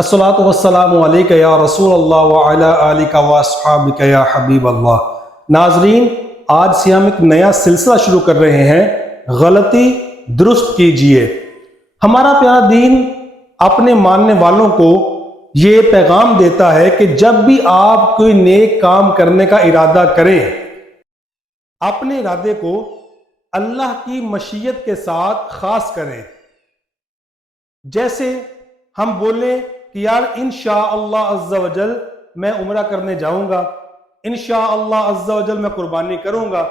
अस्सलातु वस्सलामु अलैका या रसूल अल्लाह व अला आलिका व अस्हाबिका या हबीब अल्लाह। नाजरीन, आज से हम एक नया सिलसिला शुरू कर रहे हैं, गलती दुरुस्त कीजिए। हमारा प्यारा दीन अपने मानने वालों को ये पैगाम देता है कि जब भी आप कोई नेक काम करने का इरादा करें, अपने इरादे को अल्लाह की मशीयत के साथ खास करें। जैसे हम बोले कि यार इंशाअल्लाह अज़्ज़ा वजल मैं उम्रा करने जाऊंगा, इंशाअल्लाह अज़्ज़ा वजल मैं कुर्बानी करूंगा।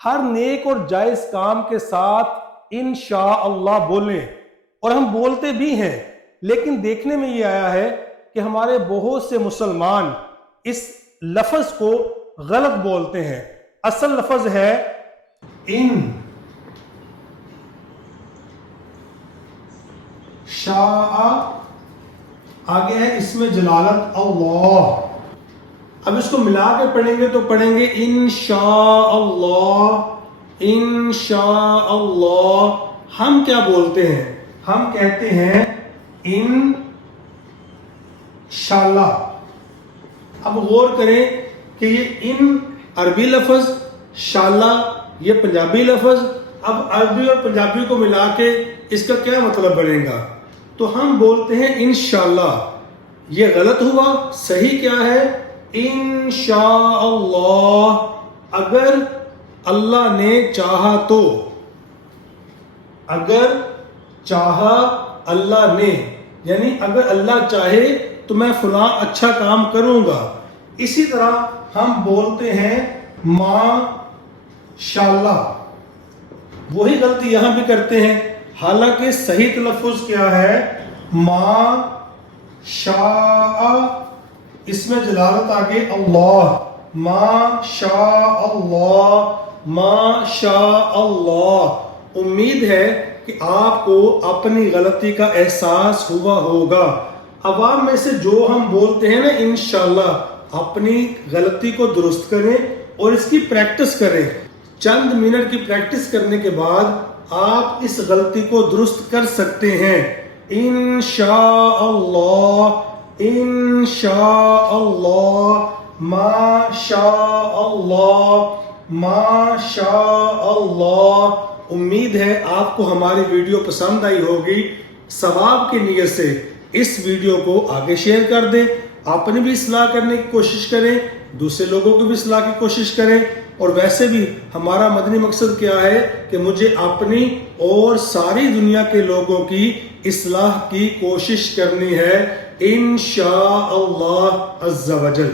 हर नेक और जायज काम के साथ इंशाअल्लाह बोलें, और हम बोलते भी हैं, लेकिन देखने में ये आया है कि हमारे बहुत से मुसलमान इस लफ्ज को गलत बोलते हैं। असल लफ्ज है इन शाआ, आगे है इसमें जलालत अल्लाह। अब इसको मिला के पढ़ेंगे तो पढ़ेंगे इंशाअल्लाह, इंशाअल्लाह। हम क्या बोलते हैं? हम कहते हैं इंशाअल्लाह। अब गौर करें कि ये इन अरबी लफ्ज, शाला ये पंजाबी लफ्ज। अब अरबी और पंजाबी को मिला के इसका क्या मतलब बनेगा? तो हम बोलते हैं इंशाअल्लाह। ये गलत हुआ। सही क्या है? इंशाअल्लाह। अगर अल्लाह ने चाहा तो, अगर चाहा अल्लाह ने, यानी अगर अल्लाह चाहे तो मैं फलां अच्छा काम करूंगा। इसी तरह हम बोलते हैं माशाअल्लाह। वही गलती यहां भी करते हैं, हालांकि सही तलफ़ुज़ क्या है? माशाअ, इसमें जलालत आगे अल्लाह, माशाअल्लाह, माशाअल्लाह। उम्मीद है कि आपको अपनी गलती का एहसास हुआ होगा। अवाम में से जो हम बोलते हैं ना इंशाअल्लाह, अपनी गलती को दुरुस्त करें और इसकी प्रैक्टिस करें। चंद मिनट की प्रैक्टिस करने के बाद आप इस गलती को दुरुस्त कर सकते हैं। इंशाअल्लाह, इंशाअल्लाह, माशाअल्लाह, माशाअल्लाह। उम्मीद है आपको हमारी वीडियो पसंद आई होगी। सवाब की नीयत से इस वीडियो को आगे शेयर कर दें। आपने भी इस्लाह करने की कोशिश करें, दूसरे लोगों को भी इस्लाह की कोशिश करें। और वैसे भी हमारा मदनी मकसद क्या है कि मुझे अपनी और सारी दुनिया के लोगों की इस्लाह की कोशिश करनी है, इंशाअल्लाह अज़्ज़ा वजल।